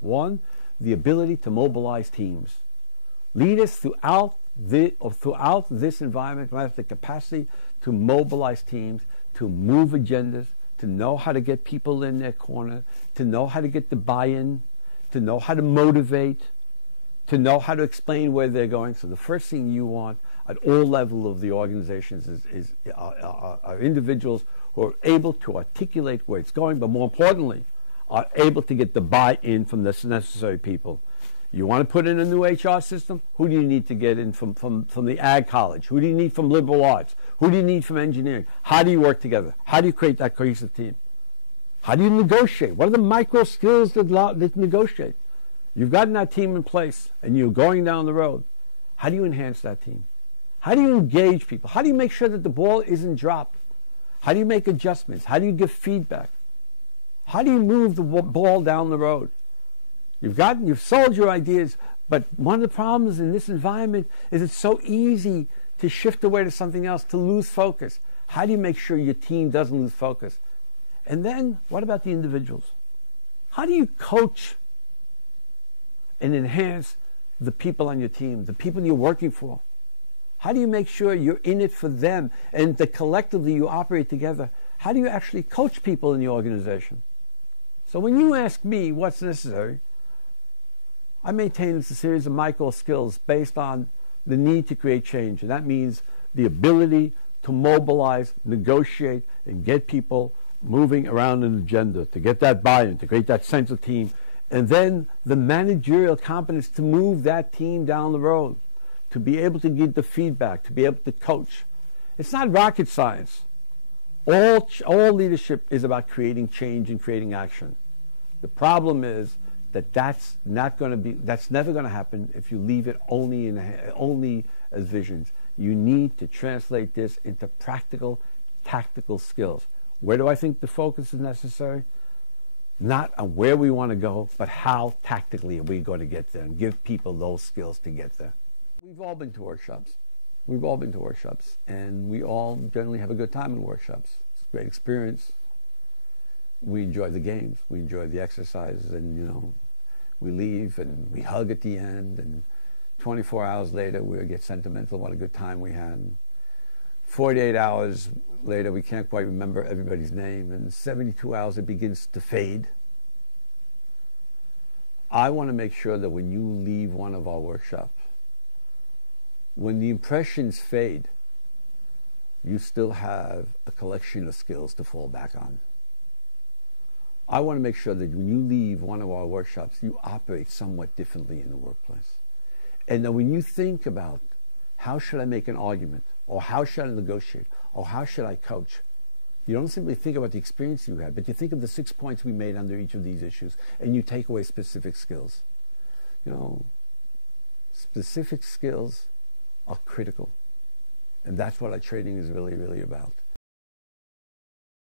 One, the ability to mobilize teams. Leaders throughout this environment have the capacity to mobilize teams, to move agendas, to know how to get people in their corner, to know how to get the buy-in, to know how to motivate, to know how to explain where they're going. So the first thing you want at all levels of the organizations are individuals who are able to articulate where it's going, but more importantly, are able to get the buy-in from the necessary people. You want to put in a new HR system? Who do you need to get in from the ag college? Who do you need from liberal arts? Who do you need from engineering? How do you work together? How do you create that cohesive team? How do you negotiate? What are the micro skills that negotiate? You've gotten that team in place and you're going down the road. How do you enhance that team? How do you engage people? How do you make sure that the ball isn't dropped? How do you make adjustments? How do you give feedback? How do you move the ball down the road? You've sold your ideas, but one of the problems in this environment is it's so easy to shift away to something else, to lose focus. How do you make sure your team doesn't lose focus? And then, what about the individuals? How do you coach and enhance the people on your team, the people you're working for? How do you make sure you're in it for them and that collectively you operate together? How do you actually coach people in the organization? So when you ask me what's necessary, I maintain it's a series of micro skills based on the need to create change. And that means the ability to mobilize, negotiate, and get people moving around an agenda, to get that buy-in, to create that sense of team. And then the managerial competence to move that team down the road, to be able to give the feedback, to be able to coach. It's not rocket science. All leadership is about creating change and creating action. The problem is that that's never going to happen if you leave it only as visions. You need to translate this into practical, tactical skills. Where do I think the focus is necessary? Not on where we want to go, but how tactically are we going to get there and give people those skills to get there. We've all been to workshops. And we all generally have a good time in workshops. It's a great experience. We enjoy the games, we enjoy the exercises, and we leave and we hug at the end, and 24 hours later we get sentimental, what a good time we had. 48 hours later we can't quite remember everybody's name, and 72 hours it begins to fade. I want to make sure that when you leave one of our workshops, when the impressions fade, you still have a collection of skills to fall back on. I want to make sure that when you leave one of our workshops, you operate somewhat differently in the workplace. And then when you think about how should I make an argument, or how should I negotiate, or how should I coach, you don't simply think about the experience you had, but you think of the 6 points we made under each of these issues, and you take away specific skills. Specific skills are critical. And that's what our training is really, really about.